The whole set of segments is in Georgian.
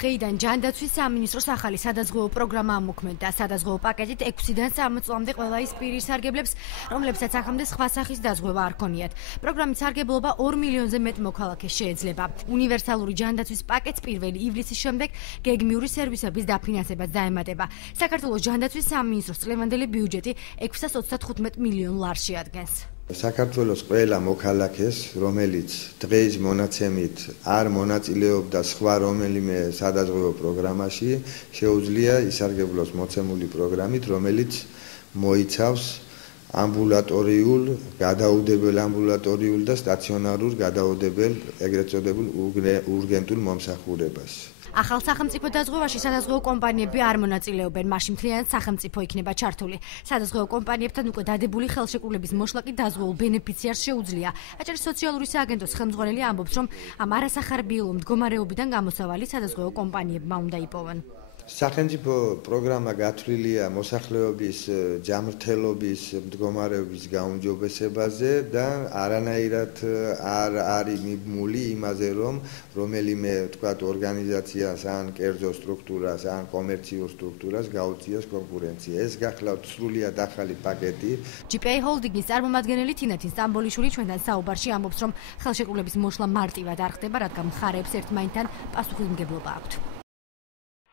დღეიდან ჯანდაცვის სამინისტროს ახალი სადაზღვევო პროგრამა ამოქმედა. სადაზღვევო პაკეტით 6-დან 60 წლამდე ყველა ის პირის სარგებლებს, რომლებსაც აქამდე სხვა სახის დაზღვევა არ ქონიათ. პროგრამის სარგებლობა 2 მილიონზე მეტ მოქალაქეს შეეძლება. უნივერსალური ჯანდაცვის პაკეტს 1 ივლისის შემდეგ გეგმიური სერვისების დაფინანსებას დაემატება. საქართველოს ჯანდაცვის სამინისტროს წლევანდელი ბიუჯეტი 635 მილიონ ლარს შეადგენს. საქართველოს ყველა მოქალაქეს, რომელიც დღეის მონაცემით არ მონაწილეობდა სხვა რომელიმე სადაზღვევო პროგრამაში, შეუძლია ისარგებლოს მოცემული პროგრამით, რომელიც მოიცავს ამბულატორიულ, გადაუდებელ ამბულატორიულ და სტაციონარულ გადაუდებელ, ეგრეთ წოდებულ ურგენტულ მომსახურებას. ახალ სახელმწიფო დაზღვევაში სადაზღვევო კომპანიები არ მონაწილეობენ, მაშინ მთლიანად სახელმწიფო იქნება ჩართული. სადაზღვევო კომპანიებთან უკვე დადებული ხელშეკრულების მოშლა კი დაზღვეულ ბენეფიციარს შეუძლია. აჭარის სოციალური სააგენტოს ხელმძღვანელი ამბობს, რომ ამ არასახარბიელო მდგომარეობიდან გამოსავალი სადაზღვევო კომპანიებმა უნდა იპოვონ. სახელმწიფო პროგრამა გათვლილია მოსახლეობის ჯანმრთელობის მდგომარეობის გაუმჯობესებაზე და არანაირად არ არის მიბმული იმაზე, რომ რომელიმე თქვათ ორგანიზაციას ან კერძო სტრუქტურას ან კომერციულ სტრუქტურას გაუწიოს კონკურენცია. ეს გახლავთ სრულიად ახალი პაკეტი. GPA ჰოლდინგის წარმომადგენელი თინათინ სტამბოლიშვილი ჩვენთან საუბარში ამბობს, რომ ხელშეკრულების მოშლა მარტივად არ ხდება, რადგან მხარეებს ერთმანეთთან პასუხისმგებლობა აქვთ.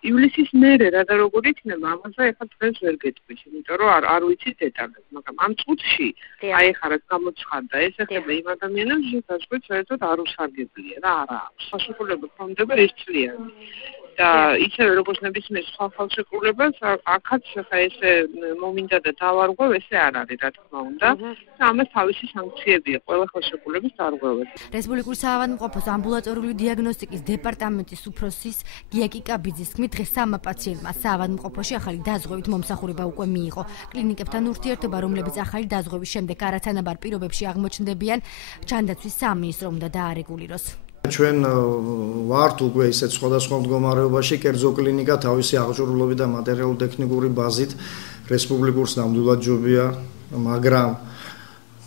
ივლისის მერე რა და როგორ იქნება, ამაზე ახლა დღეს ვერ გეტყვის, იმიტომ რომ არ ვიცი დეტალებს, მაგრამ ამ წუთში აი ახლა რაც გამოცხადდა, ეს ეხება იმ ადამიანებს, ვინც საერთოდ არ უსარგებლია და არა აქვს. ხელშეკრულება ქონდება ერთწლიანი. და ისევე როგორც ნებისმიერ სხვა ხელშეკრულებას, აქაც ხა ესე მომინდა და დავარღვევ, ესე არ არის, რა თქმა უნდა. და ამას თავისი სანქციებია ყველა ხელშეკრულების დარღვევაზე. რესპუბლიკური საავადმყოფოს ამბულატორიული დიაგნოსტიკის დეპარტამენტის უფროსის გიაკი კაბიძის თქმით, დღეს 3 პაციენტმა საავადმყოფოში ახალი დაზღვევით მომსახურება უკვე მიიღო. კლინიკებთან ურთიერთობა, რომლებიც ახალი დაზღვევის შემდეგ არათანაბარ პირობებში აღმოჩნდებიან, ჯანდაცვის სამინისტრო უნდა დაარეგულიროს. ჩვენ ვართ უკვე ისეთ სხვადასხვა მდგომარეობაში, კერძო კლინიკა თავისი აღჭურვილობით და მატერიალურ-ტექნიკური ბაზით რესპუბლიკურს ნამდვილად ჯობია, მაგრამ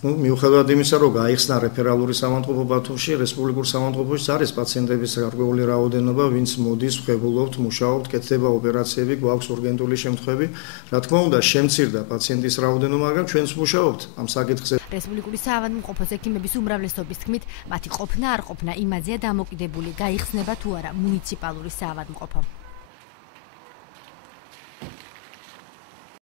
მიუხედავად იმისა, რომ გაიხსნა რეფერალური საავადმყოფო ბათუმში, რესპუბლიკურ საავადმყოფოში არის პაციენტების გარკვეული რაოდენობა, ვინც მოდის, ვხებულობთ, მუშაობთ, კეთდება ოპერაციები, გვაქვს ურგენტული შემთხვევები. რა თქმა უნდა, შემცირდა პაციენტის რაოდენობა, მაგრამ ჩვენც მუშაობთ ამ საკითხზე. რესპუბლიკური საავადმყოფოს ექიმების უმრავლესობის თქმით, მათი ყოფნა არ ყოფნა იმაზეა დამოკიდებული, გაიხსნება თუ არა მუნიციპალური საავადმყოფო.